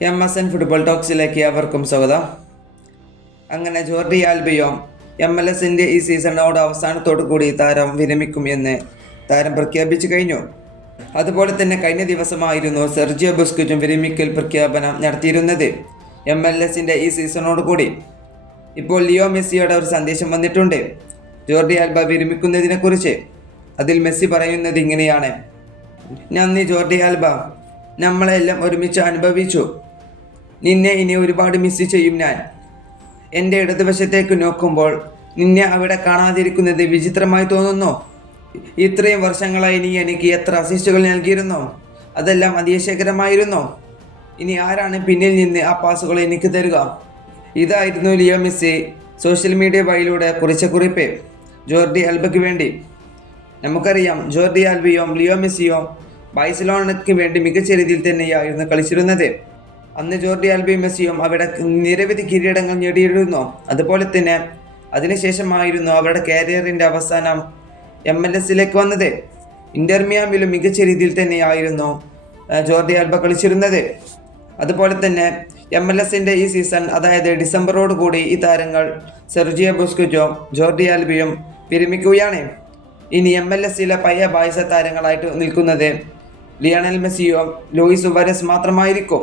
M S N football ടോക്സിലേക്ക് അവർക്കും സ്വാഗതം. അങ്ങനെ ജോർഡി ആൽബിയോ എം എൽ എസിന്റെ ഈ സീസണോട് അവസാനത്തോടു കൂടി താരം വിരമിക്കും എന്ന് താരം പ്രഖ്യാപിച്ചു കഴിഞ്ഞു. അതുപോലെ തന്നെ കഴിഞ്ഞ ദിവസമായിരുന്നു സെർജിയോ ബുസ്കുറ്റും വിരമിക്കൽ പ്രഖ്യാപനം നടത്തിയിരുന്നത് എം എൽ എസിന്റെ ഈ സീസണോട് കൂടി. ഇപ്പോൾ ലിയോ മെസ്സിയുടെ ഒരു സന്ദേശം വന്നിട്ടുണ്ട്. ജോർഡി ആൽബ വിരമിക്കുന്നതിനെക്കുറിച്ച്. അതിൽ മെസ്സി പറയുന്നത് ഇങ്ങനെയാണ്. നന്ദി ജോർഡി ആൽബ. നമ്മളെല്ലാം ഒരുമിച്ച് അനുഭവിച്ചു. നിന്നെ ഇനി ഒരുപാട് മിസ് ചെയ്യും ഞാൻ. എന്റെ ഇടതുവശത്തേക്ക് നോക്കുമ്പോൾ നിന്നെ അവിടെ കാണാതിരിക്കുന്നത് വിചിത്രമായി തോന്നുന്നു. ഇത്രയും വർഷങ്ങളായി നീ എനിക്ക് എത്ര അസിസ്റ്റുകൾ നൽകിയിരുന്നോ? അതെല്ലാം അതിശയകരമായിരുന്നോ. ഇനി ആരാണ് പിന്നിൽ നിന്ന് ആ പാസുകൾ എനിക്ക് തരിക? ഇതായിരുന്നു ലിയോ മെസ്സി സോഷ്യൽ മീഡിയ വഴിയിലൂടെ കുറിച്ച കുറിപ്പ്. ജോർഡി അൽബയ്ക്ക് വേണ്ടി. നമുക്കറിയാം ജോർഡി ആൽബിയോ ലിയോ മെസ്സിയോ ബൈസലോണയ്ക്ക് വേണ്ടി മികച്ച രീതിയിൽ തന്നെയായിരുന്നു കളിച്ചിരുന്നത്. അന്ന് ജോർഡി ആൽബി മെസ്സിയും അവിടെ നിരവധി കിരീടങ്ങൾ നേടിയിരുന്നു. അതുപോലെ തന്നെ അതിനുശേഷമായിരുന്നു അവരുടെ കരിയറിന്റെ അവസാനം എം എൽ എസിലേക്ക് വന്നത്. ഇന്റർമിയാമിലും മികച്ച രീതിയിൽ തന്നെയായിരുന്നു ജോർഡി ആൽബ കളിച്ചിരുന്നത്. അതുപോലെ തന്നെ എം എൽ എസിന്റെ ഈ സീസൺ അതായത് ഡിസംബറോട് കൂടി ഈ താരങ്ങൾ സെർജിയ ബുസ്കുറ്റോ ജോർഡി ആൽബിയും വിരമിക്കുകയാണ്. ഇനി എം എൽ എസിലെ പയ്യ ബായസ താരങ്ങളായിട്ട് നിൽക്കുന്നത് ലിയണൽ മെസ്സിയോ ലൂയിസ് സുവാരസ് മാത്രമായിരിക്കും.